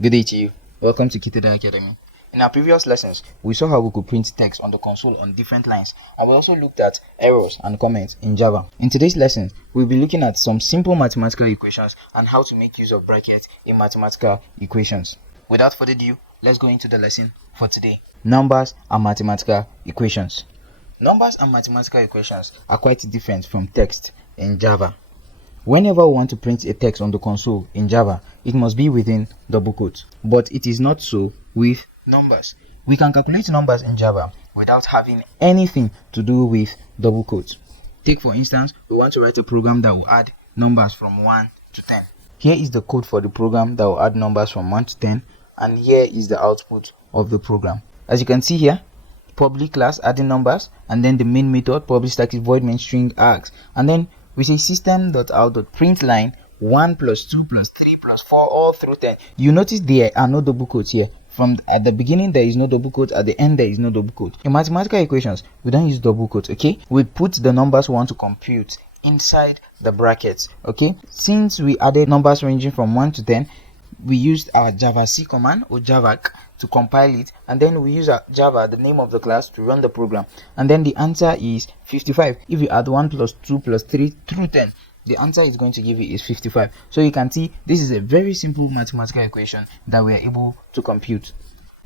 Good day to you. Welcome to Kitida Academy. In our previous lessons, we saw how we could print text on the console on different lines, and we also looked at errors and comments in Java. In today's lesson, we'll be looking at some simple mathematical equations and how to make use of brackets in mathematical equations. Without further ado, let's go into the lesson for today. Numbers and mathematical equations. Numbers and mathematical equations are quite different from text in Java. Whenever we want to print a text on the console in Java, it must be within double quotes. But it is not so with numbers. We can calculate numbers in Java without having anything to do with double quotes. Take for instance, we want to write a program that will add numbers from 1 to 10. Here is the code for the program that will add numbers from 1 to 10, and here is the output of the program. As you can see here, public class adding numbers, and then the main method public static void main string args, and then we say system.out.println 1 plus 2 plus 3 plus 4 all through 10. You notice there are no double quotes here. At the beginning there is no double quote, at the end there is no double quote. In mathematical equations, we don't use double quotes, okay? We put the numbers we want to compute inside the brackets, okay? Since we added numbers ranging from 1 to 10, we used our javac command or javac to compile it, and then we use Java, the name of the class, to run the program, and then the answer is 55. If you add 1 plus 2 plus 3 through 10, the answer is going to give you is 55. So you can see this is a very simple mathematical equation that we are able to compute.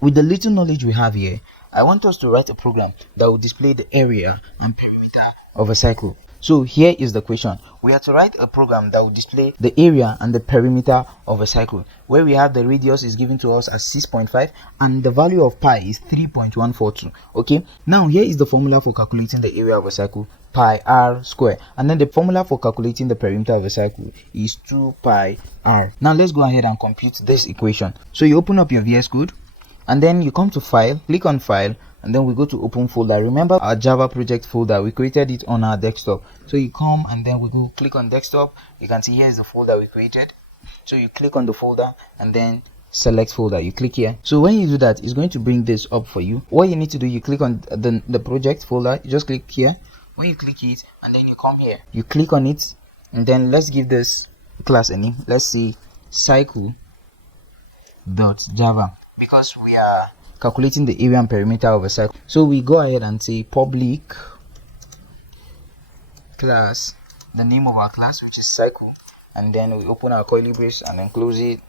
With the little knowledge we have here, I want us to write a program that will display the area and perimeter of a cycle. So here is the question. We have to write a program that will display the area and the perimeter of a cycle, where we have the radius is given to us as 6.5 and the value of pi is 3.142. Okay, now here is the formula for calculating the area of a cycle, pi r square, and then the formula for calculating the perimeter of a cycle is 2 pi r. Now let's go ahead and compute this equation. So you open up your VS Code, and then you come to file, click on file, and then we go to open folder. Remember our Java project folder, we created it on our desktop. So you come and then we go click on desktop. You can see here is the folder we created. So you click on the folder and then select folder, you click here. So when you do that, it's going to bring this up for you. What you need to do, you click on the project folder, you just click here. When you click it, and then you come here, you click on it, and then let's give this class a name. Let's say cycle.java, because we are calculating the area and perimeter of a cycle. So we go ahead and say public class, the name of our class, which is cycle, and then we open our curly brace and then close it.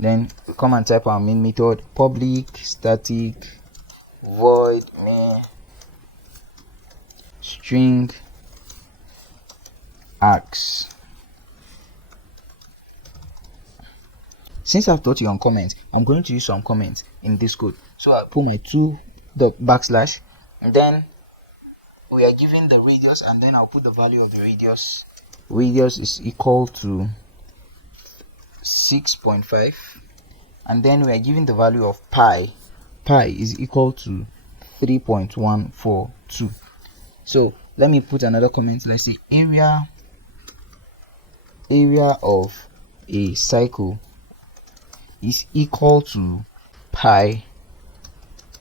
Then we come and type our main method, public static void main string args. Since I've taught you on comments, I'm going to use some comments in this code. So I put my the backslash, and then we are given the radius, and then I'll put the value of the radius. Radius is equal to 6.5, and then we are given the value of pi. Pi is equal to 3.142. So let me put another comment. Let's say area of a cycle is equal to pi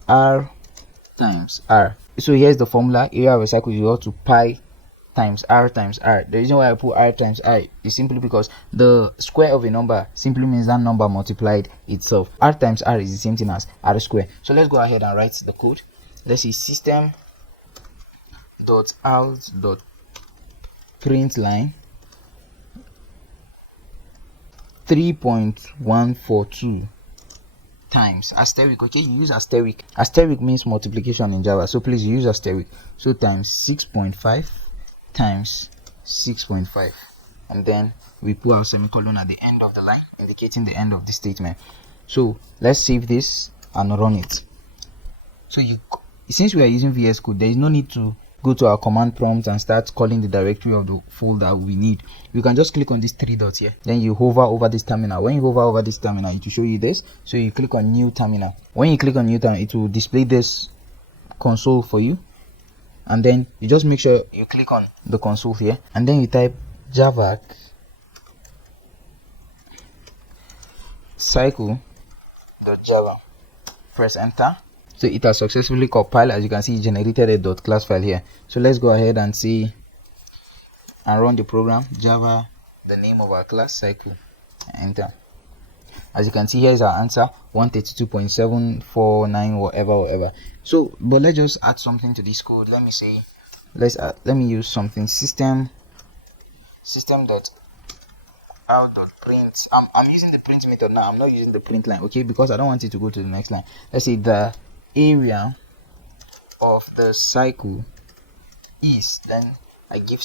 r times r. So here's the formula. Area of a cycle is equal to pi times r times r. The reason why I put r times r is simply because the square of a number simply means that number multiplied itself. R times r is the same thing as r square. So let's go ahead and write the code. Let's see system.out.println 3.142 times asterisk. Okay, you use asterisk. Asterisk means multiplication in Java, so please use asterisk. So times 6.5 times 6.5, and then we put our semicolon at the end of the line, indicating the end of the statement. So let's save this and run it. So since we are using VS Code, there is no need to go to our command prompt and start calling the directory of the folder we need. You can just click on these 3 dots here, then you hover over this terminal. When you hover over this terminal, it will show you this. So you click on new terminal. When you click on new terminal, it will display this console for you, and then you just make sure you click on the console here, and then you type javac cycle.java. Press enter. So it has successfully compiled. As you can see, it generated a .class file here. So let's go ahead and see and run the program. Java, the name of our class, cycle, enter. As you can see, here is our answer, 132.749 whatever. So but let's just add something to this code. Let me say, let me use something, system dot out dot print. I'm using the print method now. I'm not using the print line, okay, because I don't want it to go to the next line. Let's say the area of the cycle is, then I give,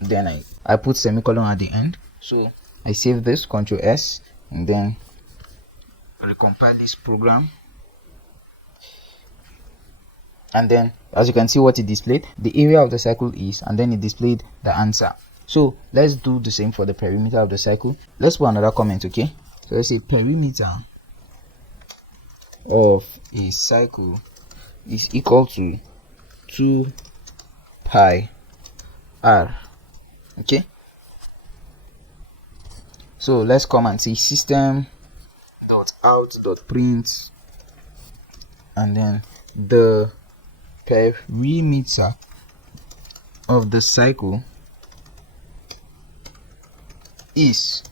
then I put semicolon at the end. So I save this, Ctrl S, and then recompile this program. And then as you can see, what it displayed, the area of the cycle is, and then it displayed the answer. So let's do the same for the perimeter of the cycle. Let's put another comment, okay? So let's say perimeter of a cycle is equal to 2 pi r. Okay, so let's come and say system.out.print, and then the perimeter of the cycle is,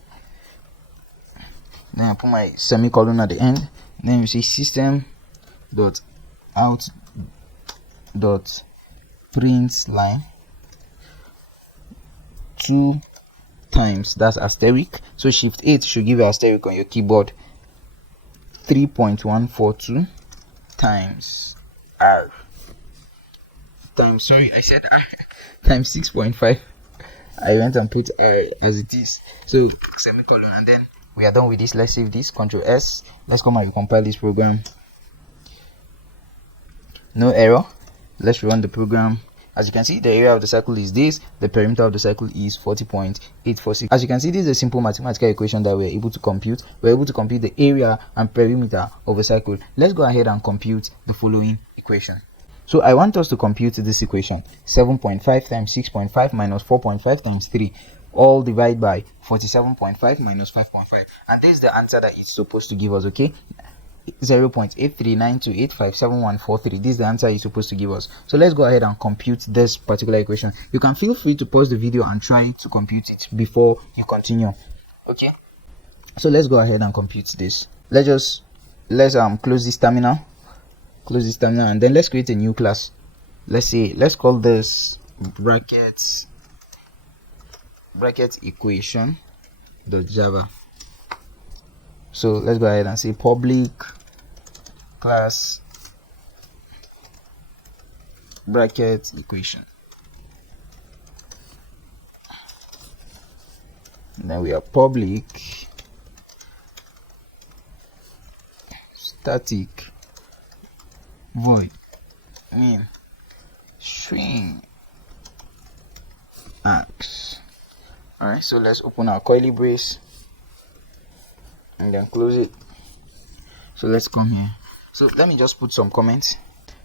then I put my semicolon at the end, and then you say system.out.print line 2 times, that's asterisk, so shift 8 should give you asterisk on your keyboard, 3.142 times r times, sorry, I said r, times 6.5. I went and put r as it is, so semicolon, and then we are done with this. Let's save this, Ctrl S. Let's come and recompile this program. No error. Let's run the program. As you can see, the area of the cycle is this, the perimeter of the cycle is 40.846. As you can see, this is a simple mathematical equation that we're able to compute. We're able to compute the area and perimeter of a cycle. Let's go ahead and compute the following equation. So I want us to compute this equation, 7.5 times 6.5 minus 4.5 times 3, all divided by 47.5 minus 5.5, and this is the answer that it's supposed to give us, okay? 0.8392857143. This is the answer it's supposed to give us. So let's go ahead and compute this particular equation. You can feel free to pause the video and try to compute it before you continue, okay? So let's go ahead and compute this. Let's close this terminal, and then let's create a new class. Let's call this bracket equation dot java. So let's go ahead and say public class bracket equation, and then we are public static void main string args. All right, so let's open our curly brace and then close it. So let's come here. So let me just put some comments.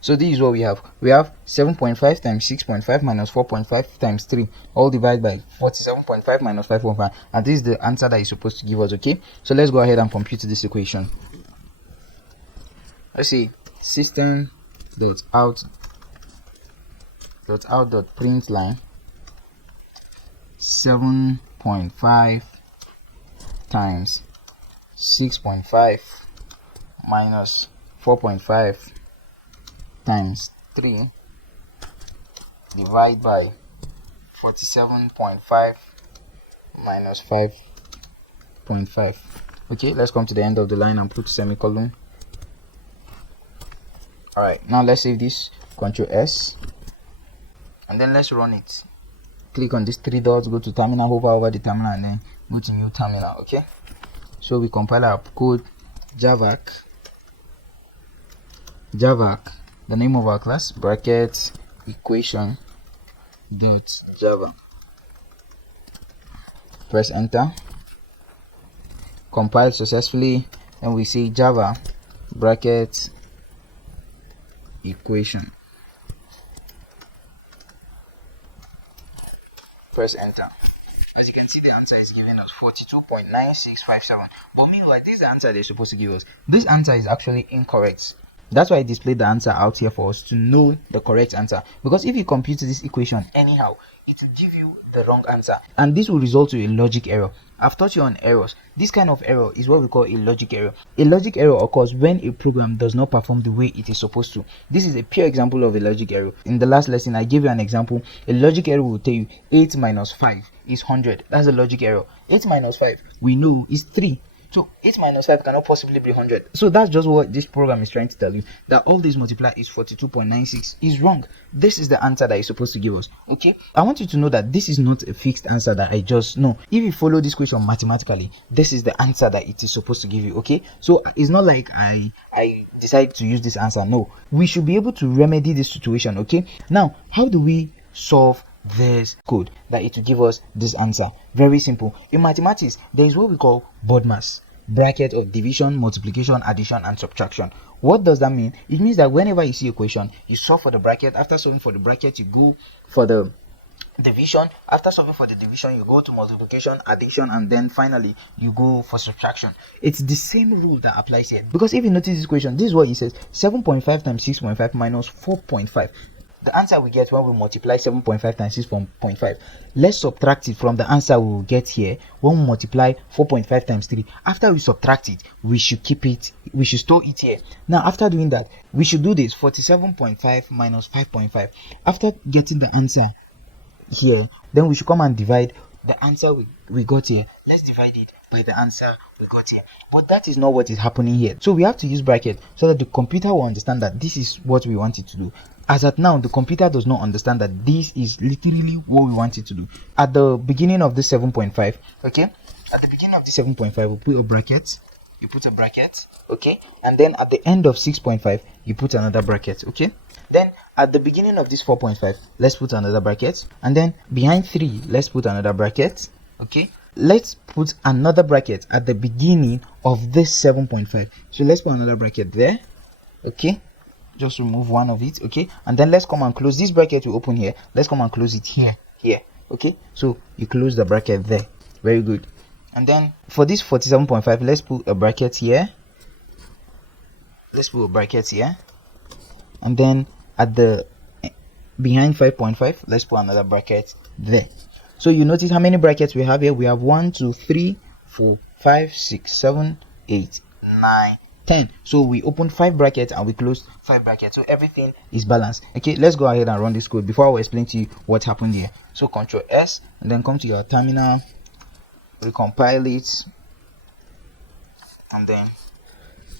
So this is what we have. We have 7.5 times 6.5 minus 4.5 times 3, all divided by 47.5 minus 5.5, and this is the answer that is supposed to give us, okay? So let's go ahead and compute this equation. Let's see, system.out.print line 7.5 times 6.5 minus 4.5 times 3 divided by 47.5 minus 5.5. Okay, let's come to the end of the line and put semicolon. Alright, now let's save this, Ctrl S, and then let's run it. Click on these 3 dots, go to terminal, hover over the terminal, and then go to new terminal. Okay, so we compile our code, javac, the name of our class, bracket equation dot java. Press enter, compile successfully, and we say java bracket equation. Press enter. As you can see, the answer is giving us 42.9657. But meanwhile, this is the answer they're supposed to give us. This answer is actually incorrect. That's why I displayed the answer out here for us to know the correct answer. Because if you compute this equation anyhow, it will give you the wrong answer, and this will result to a logic error. I've taught you on errors. This kind of error is what we call a logic error. A logic error occurs when a program does not perform the way it is supposed to. This is a pure example of a logic error. In the last lesson, I gave you an example. A logic error will tell you 8 minus 5 is 100. That's a logic error. 8 minus 5, we know, is 3. So 8 minus 5 cannot possibly be 100. So that's just what this program is trying to tell you, that all this multiply is 42.96 is wrong. This is the answer that it's supposed to give us. Okay, I want you to know that this is not a fixed answer that I just know. If you follow this question mathematically, this is the answer that it is supposed to give you. Okay, so it's not like I decide to use this answer. No, we should be able to remedy this situation. Okay, now how do we solve this code that it will give us this answer? Very simple. In mathematics, there is what we call BODMAS, bracket of division, multiplication, addition, and subtraction. What does that mean? It means that whenever you see a equation, you solve for the bracket. After solving for the bracket, you go for the division. After solving for the division, you go to multiplication, addition, and then finally you go for subtraction. It's the same rule that applies here, because if you notice this equation, this is what it says: 7.5 times 6.5 minus 4.5. The answer we get when we multiply 7.5 times 6.5. Let's subtract it from the answer we will get here when we multiply 4.5 times 3. After we subtract it, we should keep it, we should store it here. Now, after doing that, we should do this: 47.5 minus 5.5. After getting the answer here, then we should come and divide the answer we got here. Let's divide it by the answer we got here. But that is not what is happening here. So we have to use bracket so that the computer will understand that this is what we want it to do. As at now, the computer does not understand that this is literally what we want it to do. At the beginning of this 7.5, okay? At the beginning of the 7.5, we put a bracket. You put a bracket, okay? And then at the end of 6.5, you put another bracket, okay? Then at the beginning of this 4.5, let's put another bracket. And then behind 3, let's put another bracket, okay? Let's put another bracket at the beginning of this 7.5. So let's put another bracket there, okay? Just remove one of it, okay? And then let's come and close this bracket. We open here. Let's come and close it here, okay? So you close the bracket there. Very good. And then for this 47.5, let's put a bracket here. Let's put a bracket here. And then at the behind 5.5, let's put another bracket there. So you notice how many brackets we have here? We have 1, 2, 3, 4, 5, 6, 7, 8, 9, 10. So we opened 5 brackets and we closed 5 brackets. So everything is balanced. Okay, let's go ahead and run this code before I will explain to you what happened here. So Ctrl S and then come to your terminal, recompile it, and then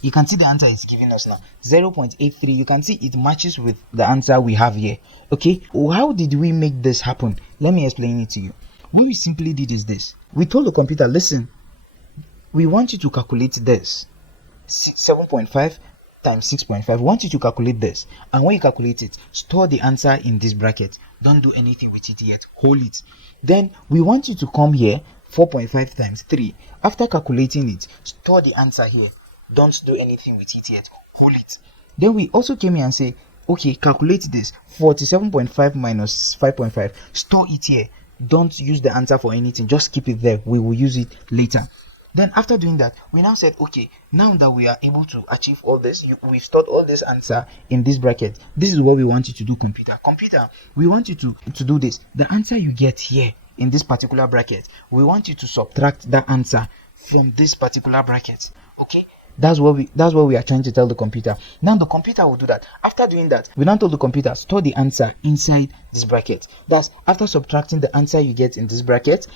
you can see the answer it's giving us now, 0.83. You can see it matches with the answer we have here. Okay, how did we make this happen? Let me explain it to you. What we simply did is this: we told the computer, listen, we want you to calculate this 7.5 times 6.5. We want you to calculate this, and when you calculate it, store the answer in this bracket. Don't do anything with it yet, hold it. Then we want you to come here, 4.5 times 3. After calculating it, store the answer here. Don't do anything with it yet, hold it. Then we also came here and say, okay, calculate this 47.5 minus 5.5. Store it here. Don't use the answer for anything, just keep it there. We will use it later. Then after doing that, we now said, okay, now that we are able to achieve all this, we've stored all this answer in this bracket. This is what we want you to do, computer. Computer, we want you to do this. The answer you get here in this particular bracket, we want you to subtract that answer from this particular bracket. Okay, that's what we are trying to tell the computer. Now the computer will do that. After doing that, we now told the computer, store the answer inside this bracket. That's after subtracting the answer you get in this bracket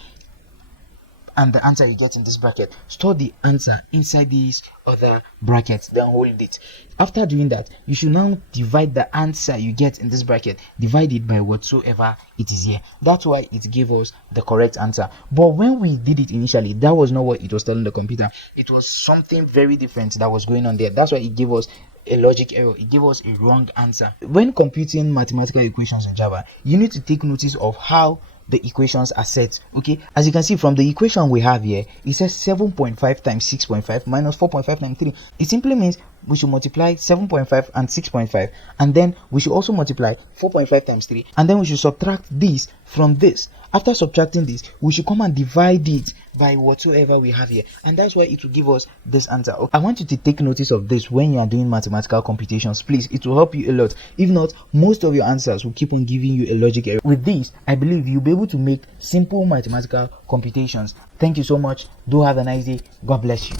and the answer you get in this bracket, store the answer inside these other brackets, then hold it. After doing that, you should now divide the answer you get in this bracket, divide it by whatsoever it is here. That's why it gave us the correct answer. But when we did it initially, that was not what it was telling the computer. It was something very different that was going on there. That's why it gave us a logic error. It gave us a wrong answer. When computing mathematical equations in Java, you need to take notice of how the equations are set. Okay, as you can see from the equation we have here, it says 7.5 times 6.5 minus 4.5 times 3. It simply means we should multiply 7.5 and 6.5, and then we should also multiply 4.5 times 3, and then we should subtract this from this. After subtracting this, we should come and divide it by whatsoever we have here, and that's why it will give us this answer. I want you to take notice of this when you are doing mathematical computations. Please, it will help you a lot. If not, most of your answers will keep on giving you a logic error. With this, I believe you'll be able to make simple mathematical computations. Thank you so much. Do have a nice day. God bless you.